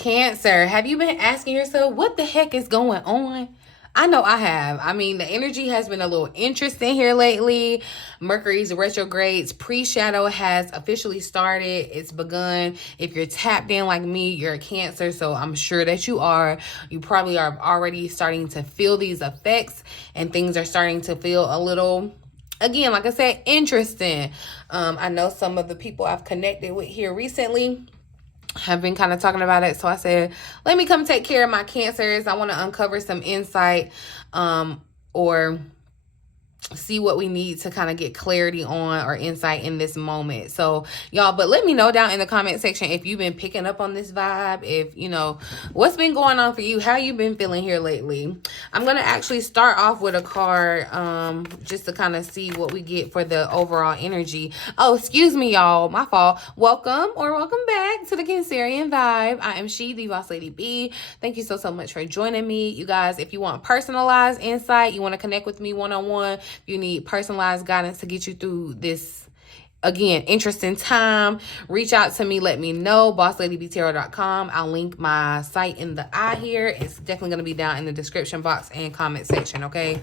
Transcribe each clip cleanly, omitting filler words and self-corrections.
Cancer, have you been asking yourself what the heck is going on? I know I have. I mean, the energy has been a little interesting here lately. Mercury's retrogrades pre-shadow has officially started. It's begun. If you're tapped in like me, you're a Cancer, so I'm sure that you are. You probably are already starting to feel these effects, and things are starting to feel a little, again, like I said, interesting. I know some of the people I've connected with here recently have been kind of talking about it. So I said, let me come take care of my Cancers. I want to uncover some insight or see what we need to kind of get clarity on or insight in this moment. So y'all, but let me know down in the comment section if you've been picking up on this vibe, if you know what's been going on for you, how you been feeling here lately. I'm gonna actually start off with a card just to kind of see what we get for the overall energy. Oh, excuse me, y'all, my fault. Welcome or welcome back to the Cancerian Vibe. I am TheeBossLadyB. Thank you so much for joining me. You guys, if you want personalized insight, you want to connect with me one-on-one, you need personalized guidance to get you through this, again, interesting time, reach out to me. Let me know. BossLadyBTarot.com. I'll link my site in the eye here. It's definitely going to be down in the description box and comment section, okay?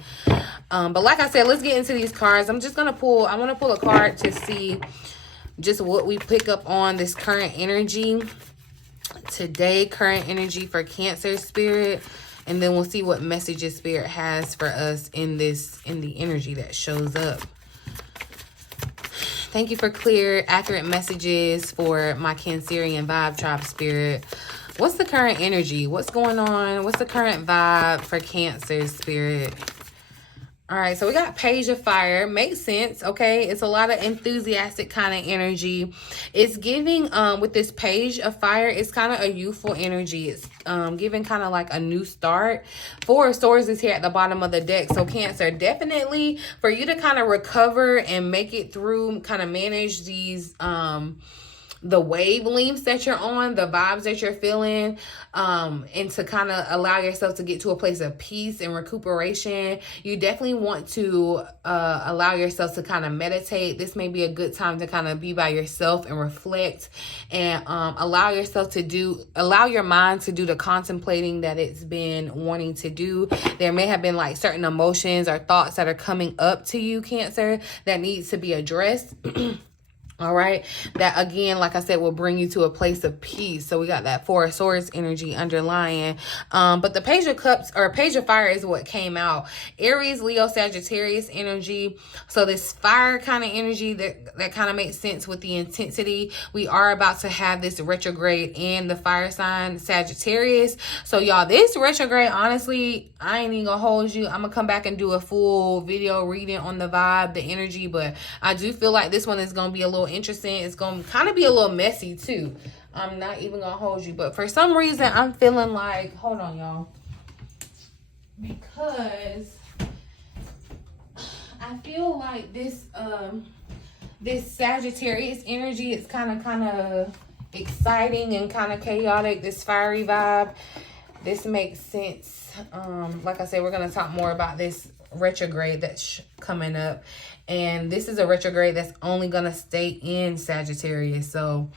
But like I said, let's get into these cards. I'm just going to pull, I want to pull a card to see just what we pick up on this current energy today, current energy for Cancer spirit. And then we'll see what messages Spirit has for us in the energy that shows up. Thank you for clear, accurate messages for my Cancerian Vibe tribe Spirit. What's the current energy? What's going on? What's the current vibe for Cancer Spirit? All right, so we got Page of Fire. Makes sense, okay? It's a lot of enthusiastic kind of energy. It's giving, with this Page of Fire, it's kind of a youthful energy. It's giving kind of like a new start. Four of Swords is here at the bottom of the deck. So Cancer, definitely for you to kind of recover and make it through, kind of manage these, the wavelengths that you're on, the vibes that you're feeling, and to kind of allow yourself to get to a place of peace and recuperation. You definitely want to allow yourself to kind of meditate. This may be a good time to kind of be by yourself and reflect, and allow your mind to do the contemplating that it's been wanting to do. There may have been like certain emotions or thoughts that are coming up to you, Cancer, that needs to be addressed. All right, that again, like I said, will bring you to a place of peace. So we got that Four of Swords energy underlying. But the Page of Cups or Page of Fire is what came out. Aries, Leo, Sagittarius energy. So this fire kind of energy that kind of makes sense with the intensity. We are about to have this retrograde in the fire sign Sagittarius. So y'all, this retrograde, honestly, I ain't even gonna hold you. I'm gonna come back and do a full video reading on the vibe, the energy, but I do feel like this one is gonna be a little interesting. It's gonna kind of be a little messy too. I'm not even gonna hold you, but for some reason I'm feeling like, hold on y'all, because I feel like this this Sagittarius energy is kind of exciting and kind of chaotic, this fiery vibe. This makes sense. Like I said, we're gonna talk more about this retrograde that's coming up, and this is a retrograde that's only gonna stay in Sagittarius. So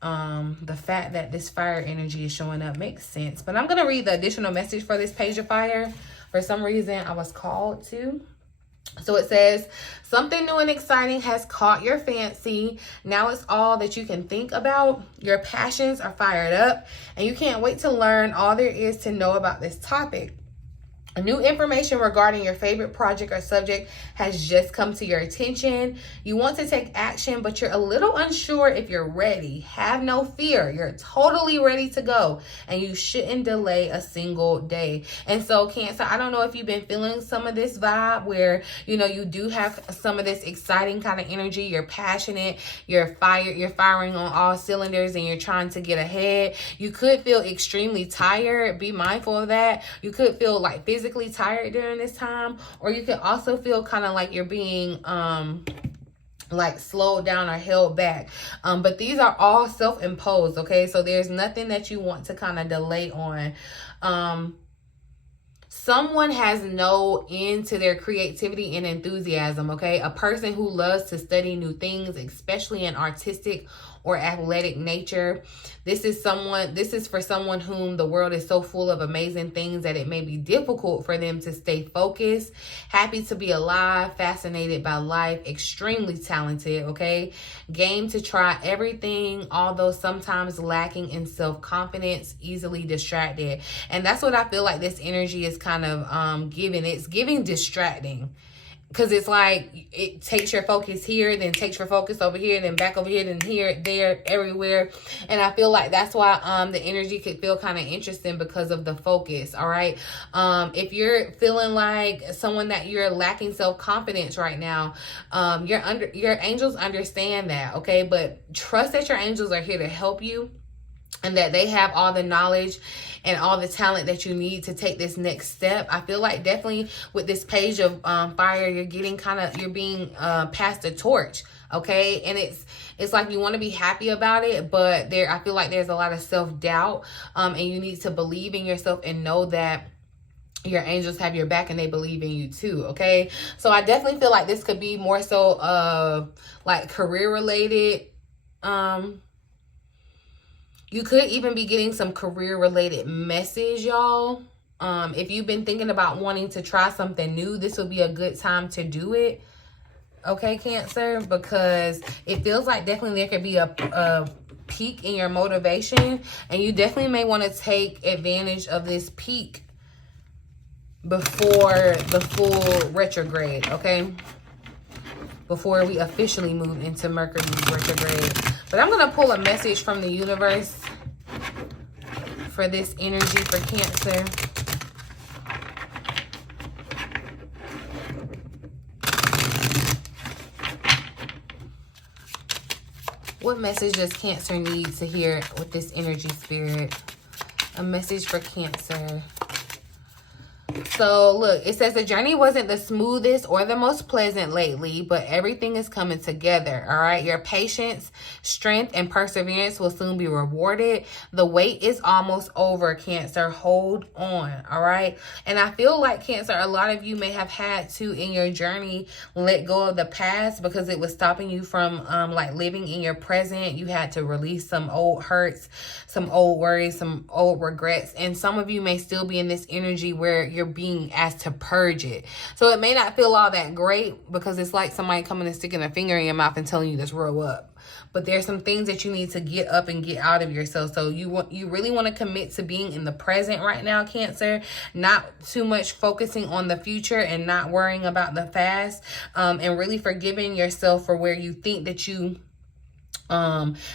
the fact that this fire energy is showing up makes sense. But I'm gonna read the additional message for this Page of Fire. For some reason I was called to. So it says, something new and exciting has caught your fancy. Now it's all that you can think about. Your passions are fired up, and you can't wait to learn all there is to know about this topic. New information regarding your favorite project or subject has just come to your attention. You want to take action, but you're a little unsure if you're ready. Have no fear. You're totally ready to go, and you shouldn't delay a single day. And so, Cancer, I don't know if you've been feeling some of this vibe where, you know, you do have some of this exciting kind of energy. You're passionate. You're firing on all cylinders, and you're trying to get ahead. You could feel extremely tired. Be mindful of that. You could feel like physically tired during this time, or you could also feel kind of like you're being like slowed down or held back, but these are all self-imposed, okay? So there's nothing that you want to kind of delay on. Someone has no end to their creativity and enthusiasm, okay? A person who loves to study new things, especially in artistic or athletic nature. This is for someone whom the world is so full of amazing things that it may be difficult for them to stay focused. Happy to be alive, fascinated by life, extremely talented, okay? Game to try everything, although sometimes lacking in self-confidence, easily distracted. And that's what I feel like this energy is kind of giving. It's giving distracting. Because it's like it takes your focus here, then takes your focus over here, then back over here, then here, there, everywhere. And I feel like that's why the energy could feel kind of interesting because of the focus, all right? If you're feeling like someone that you're lacking self-confidence right now, your angels understand that, okay? But trust that your angels are here to help you, and that they have all the knowledge and all the talent that you need to take this next step. I feel like definitely with this page of fire, you're being passed the torch, okay? And it's like you want to be happy about it, but I feel like there's a lot of self-doubt, and you need to believe in yourself and know that your angels have your back and they believe in you too, okay? So I definitely feel like this could be more so like career related. You could even be getting some career-related message, y'all. If you've been thinking about wanting to try something new, this will be a good time to do it. Okay, Cancer? Because it feels like definitely there could be a peak in your motivation. And you definitely may want to take advantage of this peak before the full retrograde, okay? Before we officially move into Mercury's retrograde. But I'm going to pull a message from the universe for this energy for Cancer. What message does Cancer need to hear with this energy, Spirit? A message for Cancer. So look, it says the journey wasn't the smoothest or the most pleasant lately, but everything is coming together, all right? Your patience, strength, and perseverance will soon be rewarded. The wait is almost over, Cancer. Hold on, all right? And I feel like, Cancer, a lot of you may have had to, in your journey, let go of the past because it was stopping you from like living in your present. You had to release some old hurts, some old worries, some old regrets. And some of you may still be in this energy where you're being asked to purge it. So it may not feel all that great because it's like somebody coming and sticking a finger in your mouth and telling you to grow up. But there's some things that you need to get up and get out of yourself. So you really want to commit to being in the present right now, Cancer. Not too much focusing on the future and not worrying about the past. And really forgiving yourself for where you think that you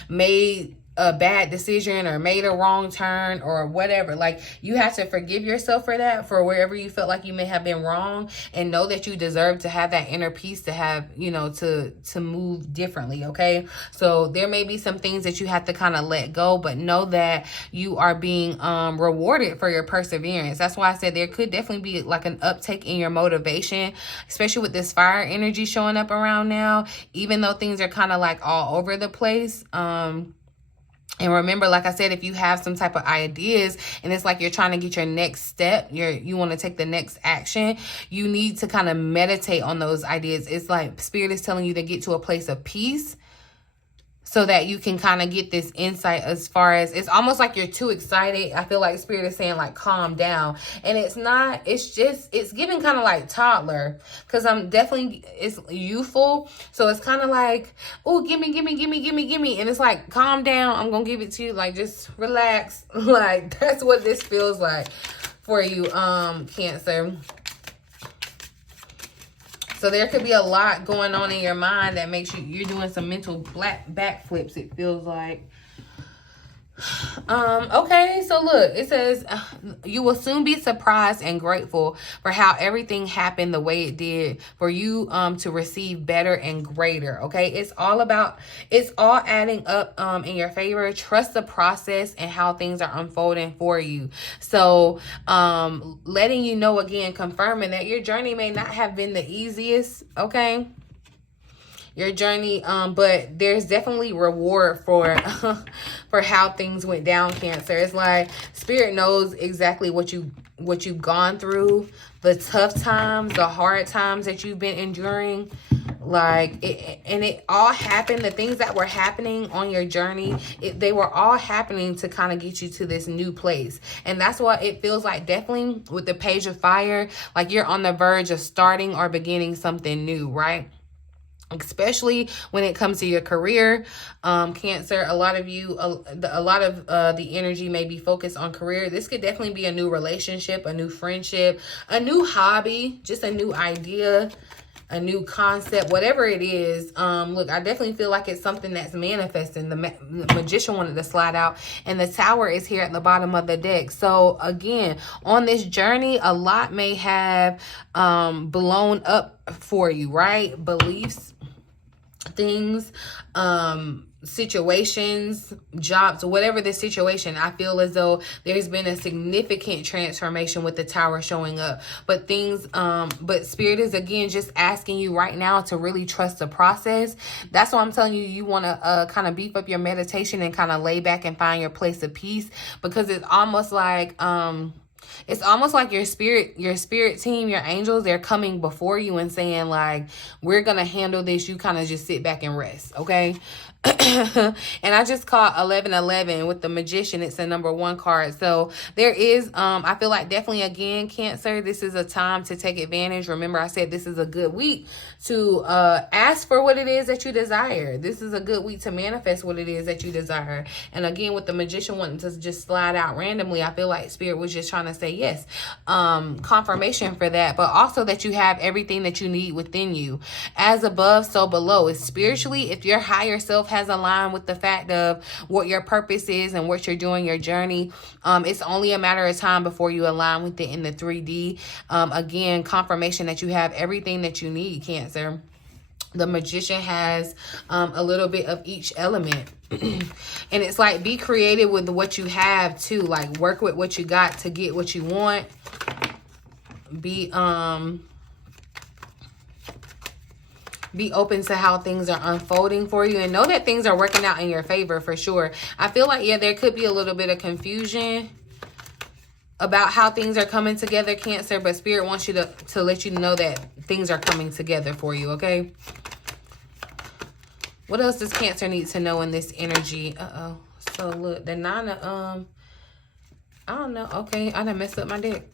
made a bad decision or made a wrong turn or whatever. Like, you have to forgive yourself for that, for wherever you felt like you may have been wrong, and know that you deserve to have that inner peace, to have, you know, to move differently, okay? So there may be some things that you have to kind of let go, but know that you are being rewarded for your perseverance. That's why I said there could definitely be like an uptake in your motivation, especially with this fire energy showing up around now, even though things are kind of like all over the place. And remember, like I said, if you have some type of ideas and it's like you're trying to get your next step, you want to take the next action, you need to kind of meditate on those ideas. It's like Spirit is telling you to get to a place of peace so that you can kind of get this insight, as far as it's almost like you're too excited. I feel like Spirit is saying like calm down, and it's not. It's just, it's giving kind of like toddler, because it's youthful, so it's kind of like, oh, gimme, and it's like, calm down, I'm gonna give it to you, like just relax. Like, that's what this feels like for you, Cancer. So there could be a lot going on in your mind that makes you're doing some mental backflips, it feels like. Okay, so look, it says you will soon be surprised and grateful for how everything happened the way it did for you to receive better and greater. Okay, it's all adding up in your favor. Trust the process and how things are unfolding for you. So letting you know again, confirming that your journey may not have been the easiest, okay? Your journey, but there's definitely reward for for how things went down, Cancer. It's like Spirit knows exactly what you've gone through, the tough times, the hard times that you've been enduring. Like, it all happened. The things that were happening on your journey, they were all happening to kind of get you to this new place. And that's what it feels like, definitely with the Page of Fire. Like, you're on the verge of starting or beginning something new, right? Especially when it comes to your career, Cancer. A lot of you, a lot of the energy may be focused on career. This could definitely be a new relationship, a new friendship, a new hobby, just a new idea, a new concept, whatever it is. Look, I definitely feel like it's something that's manifesting. The Magician wanted to slide out, and the Tower is here at the bottom of the deck. So again, on this journey, a lot may have blown up for you, right? Beliefs, things, situations, jobs, whatever the situation. I feel as though there's been a significant transformation with the Tower showing up. But things, but Spirit is again just asking you right now to really trust the process. That's why I'm telling you, you want to kind of beef up your meditation and kind of lay back and find your place of peace, because it's almost like your spirit team, your angels, they're coming before you and saying like, we're going to handle this. You kind of just sit back and rest. Okay. And I just caught 1111 with the Magician. It's a #1 card. So there is, I feel like definitely again, Cancer, this is a time to take advantage. Remember, I said this is a good week to ask for what it is that you desire. This is a good week to manifest what it is that you desire. And again, with the Magician wanting to just slide out randomly, I feel like Spirit was just trying to say yes. Confirmation for that, but also that you have everything that you need within you. As above, so below. It's spiritually, if your higher self has aligned with the fact of what your purpose is and what you're doing, your journey, it's only a matter of time before you align with it in the 3D. Again, confirmation that you have everything that you need, Cancer. The Magician has a little bit of each element. And it's like, be creative with what you have too. Like, work with what you got to get what you want. Be open to how things are unfolding for you, and know that things are working out in your favor for sure. I feel like, yeah, there could be a little bit of confusion about how things are coming together, Cancer, but Spirit wants you to let you know that things are coming together for you, okay? What else does Cancer need to know in this energy? So look, the 9 of, I don't know. Okay, I done messed up my deck.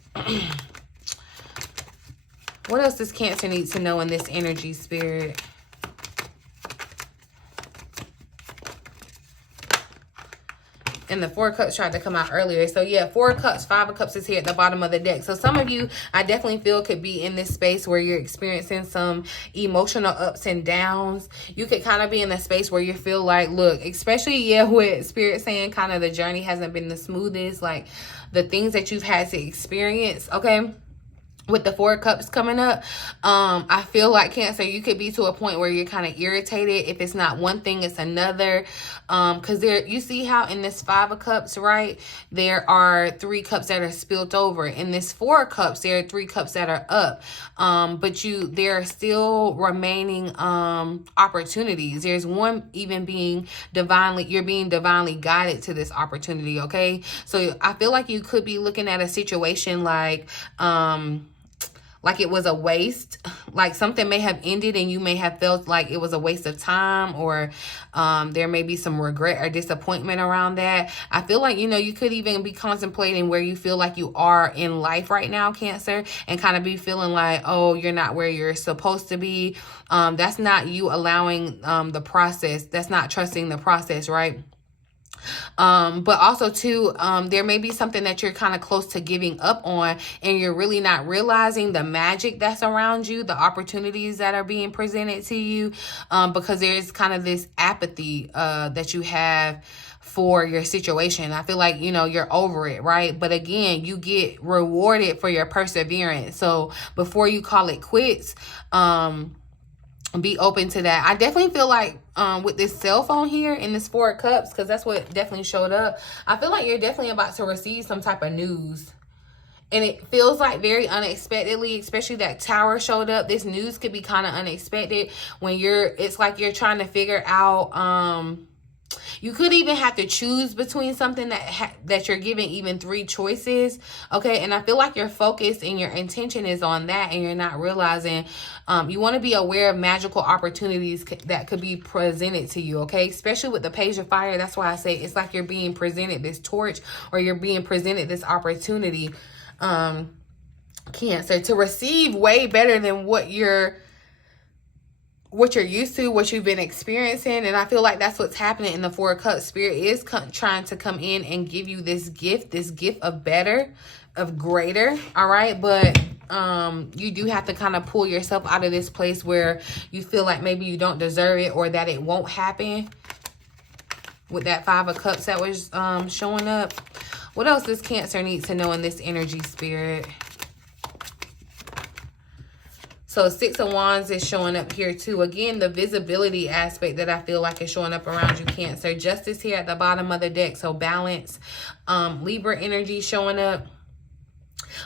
What else does Cancer need to know in this energy, Spirit? And the 4 of Cups tried to come out earlier. So yeah, 4 of Cups, 5 of Cups is here at the bottom of the deck. So some of you, I definitely feel, could be in this space where you're experiencing some emotional ups and downs. You could kind of be in a space where you feel like, look, especially, yeah, with Spirit saying kind of the journey hasn't been the smoothest, like the things that you've had to experience, okay? With the 4 of Cups coming up, I feel like, Cancer, you could be to a point where you're kind of irritated. If it's not one thing, it's another. Because you see how in this 5 of Cups, right, there are 3 cups that are spilt over. In this 4 of Cups, there are 3 cups that are up. But there are still remaining opportunities. There's one even you're being divinely guided to this opportunity, okay? So I feel like you could be looking at a situation like it was a waste, like something may have ended and you may have felt like it was a waste of time, or there may be some regret or disappointment around that. I feel like, you could even be contemplating where you feel like you are in life right now, Cancer, and kind of be feeling like, oh, you're not where you're supposed to be. That's not you allowing the process. That's not trusting the process, right? But also too, there may be something that you're kind of close to giving up on, and you're really not realizing the magic that's around you, the opportunities that are being presented to you, because there's kind of this apathy that you have for your situation. I feel like, you're over it, right? But again, you get rewarded for your perseverance. So before you call it quits, be open to that. I definitely feel like with this cell phone here in this 4 of Cups, because that's what definitely showed up, I feel like you're definitely about to receive some type of news. And it feels like very unexpectedly, especially that Tower showed up. This news could be kind of unexpected when it's like you're trying to figure out You could even have to choose between something that you're given even 3 choices, okay? And I feel like your focus and your intention is on that, and you're not realizing. You want to be aware of magical opportunities that could be presented to you, okay? Especially with the Page of Fire. That's why I say it's like you're being presented this torch, or you're being presented this opportunity, Cancer, to receive way better than what you're used to, what you've been experiencing. And I feel like that's what's happening in the 4 of Cups. Spirit is trying to come in and give you this gift of better, of greater, all right? But you do have to kind of pull yourself out of this place where you feel like maybe you don't deserve it, or that it won't happen. With that 5 of Cups that was showing up. What else does Cancer need to know in this energy, Spirit? So 6 of Wands is showing up here too. Again, the visibility aspect that I feel like is showing up around you, Cancer. Justice here at the bottom of the deck. So balance, Libra energy showing up.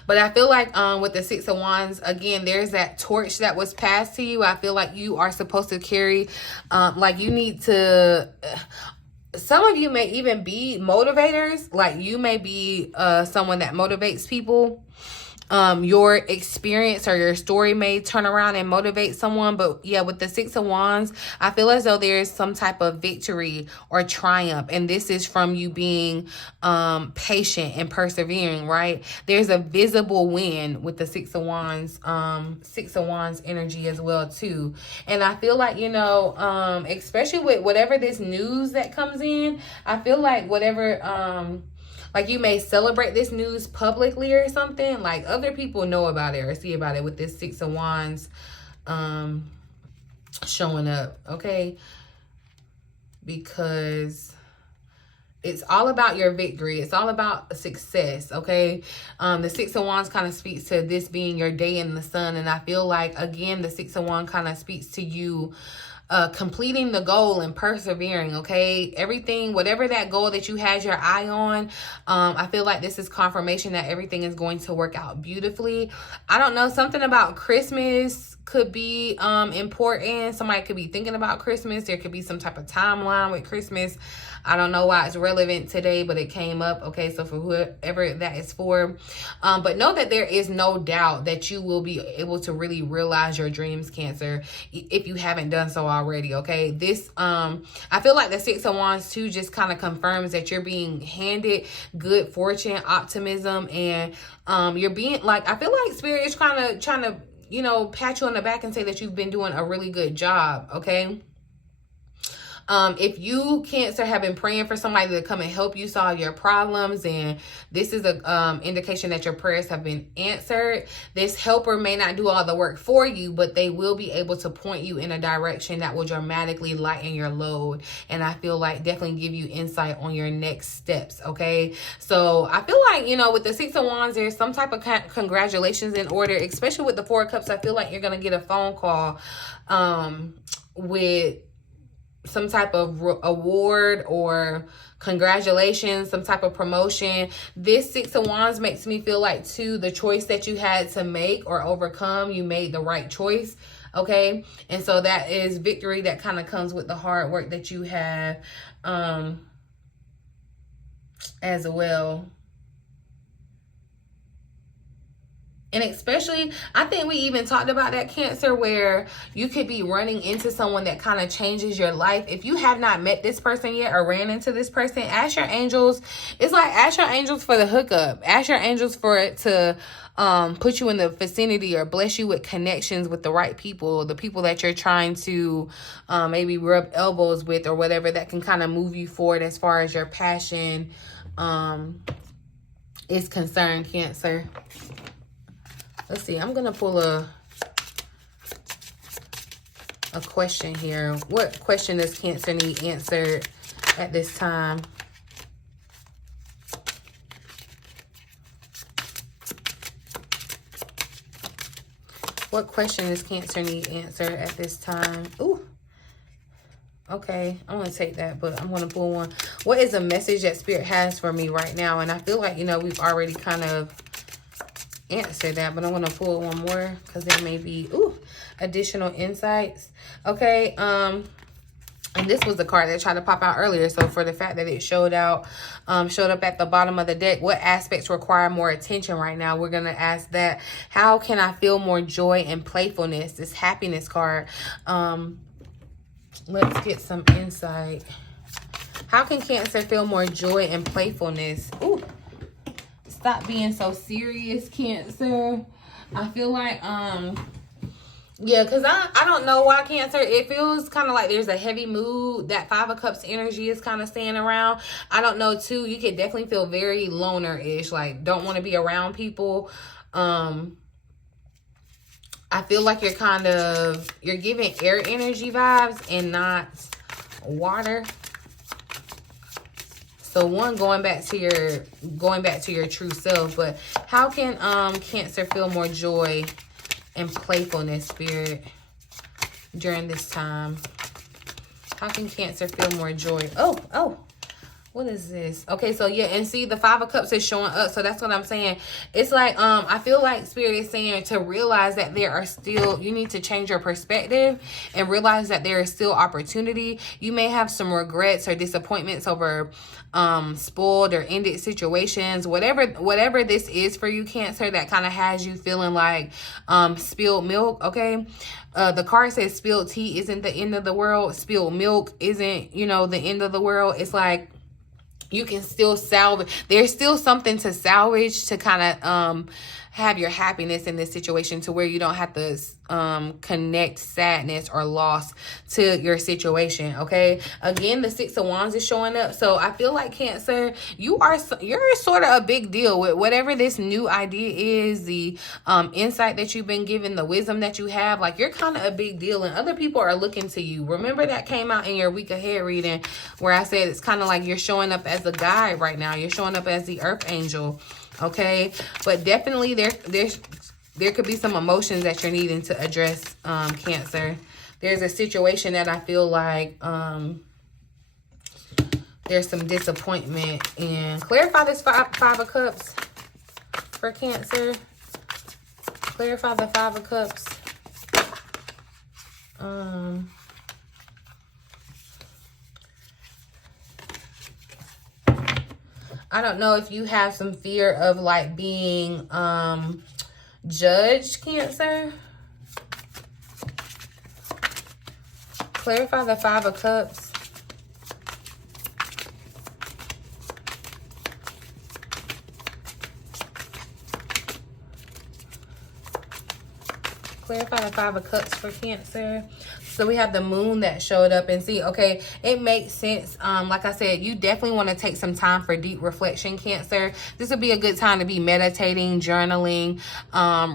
But I feel like with the 6 of Wands, again, there's that torch that was passed to you. I feel like you are supposed to carry, like you need to... Some of you may even be motivators. Like you may be someone that motivates people. Your experience or your story may turn around and motivate someone. But yeah, with the 6 of Wands, I feel as though there's some type of victory or triumph. And this is from you being patient and persevering, right? There's a visible win with the 6 of Wands, 6 of Wands energy as well too. And I feel like, you know, especially with whatever this news that comes in, I feel like whatever... like you may celebrate this news publicly or something. Like other people know about it or see about it with this 6 of Wands showing up, okay? Because it's all about your victory. It's all about success, okay? The 6 of Wands kind of speaks to this being your day in the sun. And I feel like, again, the 6 of Wands kind of speaks to you completing the goal and persevering, okay? Everything, whatever that goal that you had your eye on, I feel like this is confirmation that everything is going to work out beautifully. I don't know, something about Christmas could be important. Somebody could be thinking about Christmas. There could be some type of timeline with Christmas. I don't know why it's relevant today, but it came up. Okay, so for whoever that is for. But know that there is no doubt that you will be able to really realize your dreams, Cancer, if you haven't done so already, okay? This, I feel like the 6 of Wands too just kind of confirms that you're being handed good fortune, optimism, and you're being, like, I feel like Spirit is trying to, you know, pat you on the back and say that you've been doing a really good job, okay? If you, Cancer, have been praying for somebody to come and help you solve your problems, and this is a indication that your prayers have been answered. This helper may not do all the work for you, but they will be able to point you in a direction that will dramatically lighten your load. And I feel like definitely give you insight on your next steps, okay? So I feel like, you know, with the 6 of Wands, there's some type of congratulations in order, especially with the 4 of Cups. I feel like you're going to get a phone call with some type of award or congratulations, some type of promotion. This 6 of Wands makes me feel like too, the choice that you had to make or overcome, you made the right choice, okay? And so that is victory that kind of comes with the hard work that you have as well. And especially, I think we even talked about that, Cancer, where you could be running into someone that kind of changes your life. If you have not met this person yet or ran into this person, ask your angels. It's like, ask your angels for the hookup. Ask your angels for it to put you in the vicinity or bless you with connections with the right people, the people that you're trying to maybe rub elbows with or whatever, that can kind of move you forward as far as your passion is concerned, Cancer. Let's see, I'm going to pull a question here. What question does Cancer need answered at this time? What question does Cancer need answered at this time? Ooh. Okay, I'm going to take that, but I'm going to pull one. What is a message that Spirit has for me right now? And I feel like, you know, we've already kind of answer that, but I want to pull one more because there may be additional insights. Okay, And this was the card that tried to pop out earlier. So for the fact that it showed up at the bottom of the deck, what aspects require more attention right now? We're going to ask that. How can I feel more joy and playfulness? This happiness card. Let's get some insight. How can Cancer feel more joy and playfulness? Ooh, stop being so serious, Cancer. I feel like, yeah, because I don't know why, Cancer. It feels kind of like there's a heavy mood. That Five of Cups energy is kind of staying around. I don't know, too. You could definitely feel very loner-ish. Like, don't want to be around people. I feel like you're giving air energy vibes and not water. So one, going back to your true self. But how can Cancer feel more joy and playfulness, Spirit, during this time? How can Cancer feel more joy? Oh, what is this? Okay, so yeah, and see, the Five of Cups is showing up. So that's what I'm saying. It's like, I feel like Spirit is saying to realize that there are still, you need to change your perspective and realize that there is still opportunity. You may have some regrets or disappointments over spoiled or ended situations, whatever this is for you, Cancer, that kind of has you feeling like spilled milk. Okay, the card says spilled tea isn't the end of the world. Spilled milk isn't, the end of the world. It's like you can still salvage. There's still something to salvage to kind of have your happiness in this situation, to where you don't have to connect sadness or loss to your situation. Okay, again, the Six of Wands is showing up. So I feel like, Cancer, you're sort of a big deal with whatever this new idea is, the insight that you've been given, the wisdom that you have. Like, you're kind of a big deal, and other people are looking to you. Remember that came out in your week ahead reading, where I said it's kind of like you're showing up as a guide right now. You're showing up as the Earth Angel. Okay, but definitely there could be some emotions that you're needing to address, Cancer. There's a situation that I feel like there's some disappointment in. Clarify this Five of Cups for Cancer. Clarify the Five of Cups. I don't know if you have some fear of like being judged, Cancer. Clarify the Five of Cups. Clarify the Five of Cups for Cancer. So we have the Moon that showed up, and see, okay, it makes sense. Like I said, you definitely want to take some time for deep reflection, Cancer. This would be a good time to be meditating, journaling,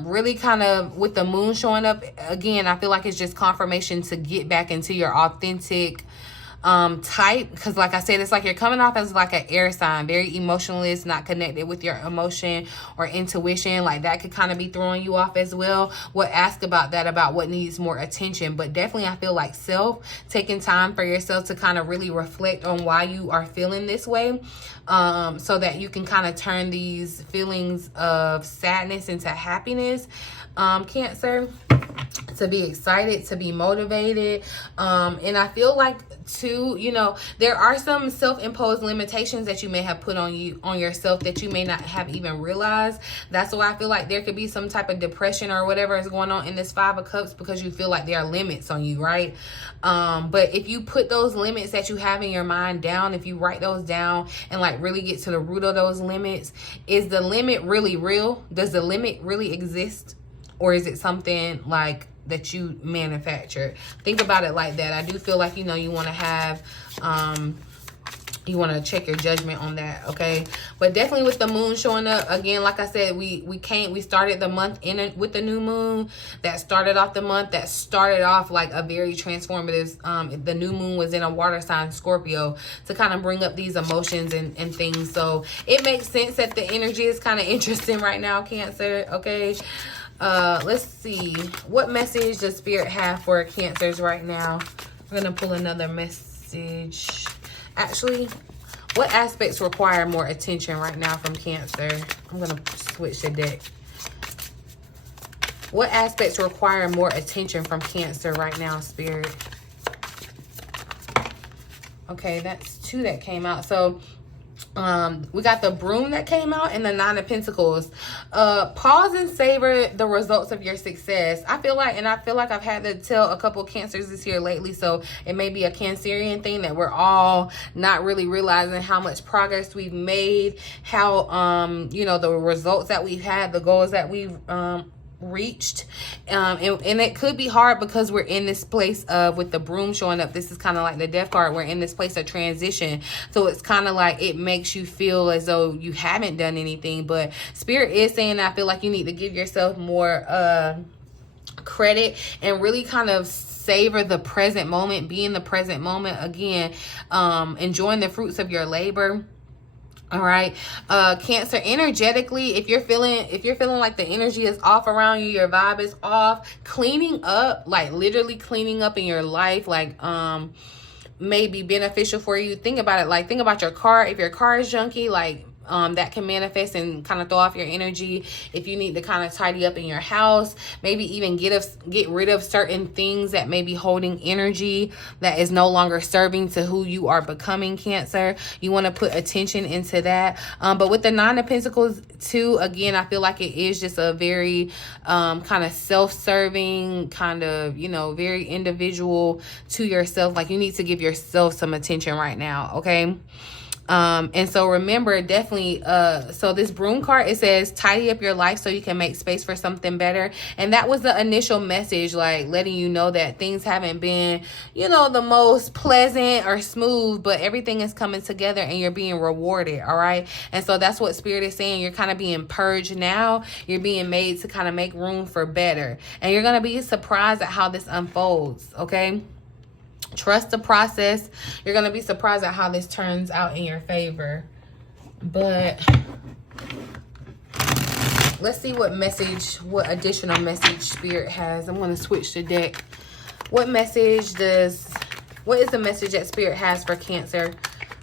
really kind of with the Moon showing up. Again, I feel like it's just confirmation to get back into your authentic type, because like I said, it's like you're coming off as like an air sign, very emotionless, not connected with your emotion or intuition. Like that could kind of be throwing you off as well. We'll ask about that, about what needs more attention. But definitely I feel like taking time for yourself to kind of really reflect on why you are feeling this way, so that you can kind of turn these feelings of sadness into happiness, Cancer, to be excited, to be motivated. And I feel like too, there are some self-imposed limitations that you may have put on yourself that you may not have even realized. That's why I feel like there could be some type of depression or whatever is going on in this Five of Cups, because you feel like there are limits on you, right? But if you put those limits that you have in your mind down, if you write those down and like really get to the root of those limits, is the limit really real? Does the limit really exist? Or is it something like that you manufactured? Think about it like that. I do feel like, you want to have, you want to check your judgment on that, okay? But definitely with the Moon showing up, again, like I said, we started the month with the new Moon. That started off the month. That started off like a very transformative, the new Moon was in a water sign, Scorpio, to kind of bring up these emotions and things. So it makes sense that the energy is kind of interesting right now, Cancer, okay? Let's see, what message does Spirit have for Cancers right now? We're gonna pull another message. Actually, what aspects require more attention right now from Cancer? I'm gonna switch the deck. What aspects require more attention from Cancer right now, Spirit? Okay, that's 2 that came out. So we got the Broom that came out and the 9 of Pentacles. Pause and savor the results of your success. I feel like I've had to tell a couple Cancers this year lately, so it may be a Cancerian thing that we're all not really realizing how much progress we've made, how you know, the results that we've had, the goals that we've reached, and it could be hard because we're in this place of, with the Broom showing up, this is kind of like the Death card, we're in this place of transition, so it's kind of like it makes you feel as though you haven't done anything. But Spirit is saying, I feel like you need to give yourself more credit and really kind of savor the present moment, be in the present moment again, enjoying the fruits of your labor. All right, Cancer, energetically, if you're feeling like the energy is off around you, your vibe is off, cleaning up, like literally cleaning up in your life, like may be beneficial for you. Think about it, like think about your car. If your car is junky, like that can manifest and kind of throw off your energy. If you need to kind of tidy up in your house, maybe even get rid of certain things that may be holding energy that is no longer serving to who you are becoming, Cancer. You want to put attention into that. But with the 9 of Pentacles too, again, I feel like it is just a very kind of self-serving, kind of, you know, very individual to yourself. Like you need to give yourself some attention right now, okay? And so remember, definitely, so this Broom card, it says tidy up your life so you can make space for something better. And that was the initial message, like letting you know that things haven't been, you know, the most pleasant or smooth, but everything is coming together and you're being rewarded. All right. And so that's what Spirit is saying. You're kind of being purged now. You're being made to kind of make room for better. And you're going to be surprised at how this unfolds. Okay. Trust the process. You're going to be surprised at how this turns out in your favor. But let's see what additional message Spirit has. I'm going to switch the deck. What is the message that Spirit has for Cancer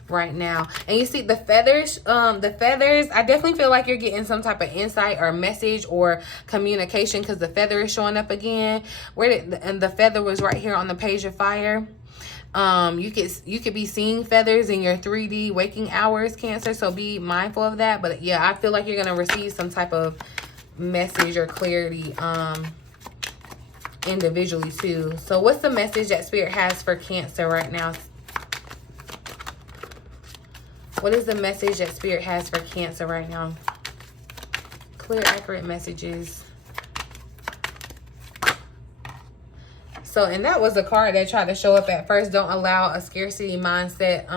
right now? And you see the feathers, I definitely feel like you're getting some type of insight or message or communication, because the feather is showing up again. And the feather was right here on the Page of Fire. You could be seeing feathers in your 3D waking hours, Cancer, so be mindful of that. But yeah, I feel like you're going to receive some type of message or clarity individually too. So what's the message that Spirit has for Cancer right now? What is the message that Spirit has for Cancer right now? Clear, accurate messages. So, and that was a card that tried to show up at first. Don't allow a scarcity mindset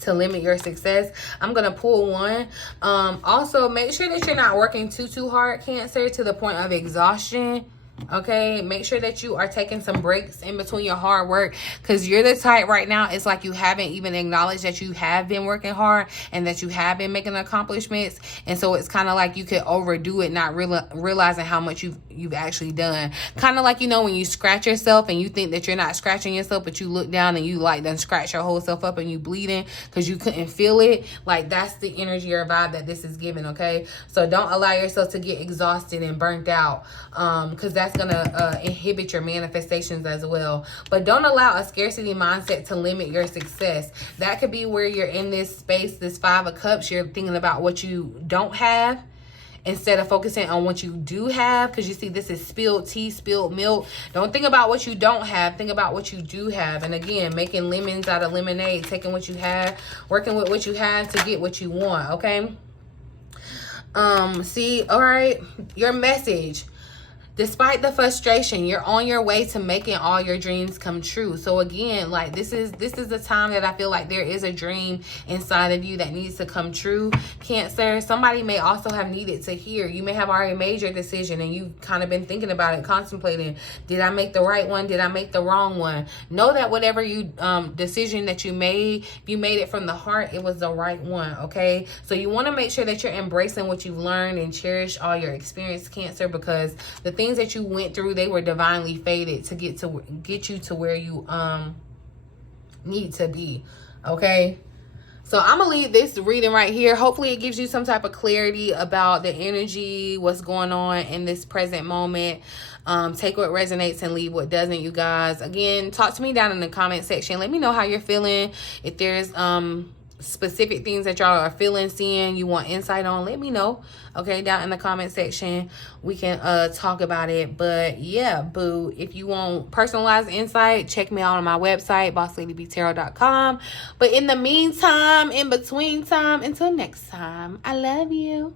to limit your success. I'm going to pull one. Also, make sure that you're not working too hard, Cancer, to the point of exhaustion. Okay, make sure that you are taking some breaks in between your hard work, because you're the type right now, it's like you haven't even acknowledged that you have been working hard and that you have been making accomplishments. And so it's kind of like you could overdo it, not realizing how much you've actually done. Kind of like, you know, when you scratch yourself and you think that you're not scratching yourself, but you look down and you like done scratch your whole self up and you bleeding because you couldn't feel it. Like that's the energy or vibe that this is giving. Okay, so don't allow yourself to get exhausted and burnt out, because that's gonna inhibit your manifestations as well. But don't allow a scarcity mindset to limit your success. That could be where you're in this space, this 5 of Cups, you're thinking about what you don't have instead of focusing on what you do have, because you see this is spilled tea, spilled milk. Don't think about what you don't have, think about what you do have. And again, making lemons out of lemonade, taking what you have, working with what you have to get what you want. Okay, see, all right, your message: despite the frustration, you're on your way to making all your dreams come true. So again, like this is the time that I feel like there is a dream inside of you that needs to come true, Cancer. Somebody may also have needed to hear. You may have already made your decision and you've kind of been thinking about it, contemplating, did I make the right one? Did I make the wrong one? Know that whatever decision that you made, if you made it from the heart, it was the right one. Okay, so you want to make sure that you're embracing what you've learned and cherish all your experience, Cancer, because the things that you went through, they were divinely fated to get you to where you need to be. Okay, So I'm going to leave this reading right here. Hopefully it gives you some type of clarity about the energy, what's going on in this present moment. Take what resonates and leave what doesn't, you guys. Again, talk to me down in the comment section. Let me know how you're feeling. If there's specific things that y'all are feeling, seeing, you want insight on, let me know. Okay, down in the comment section. We can talk about it. But yeah, boo, if you want personalized insight, check me out on my website, BossLadyBtarot.com. But in the meantime, in between time, until next time, I love you.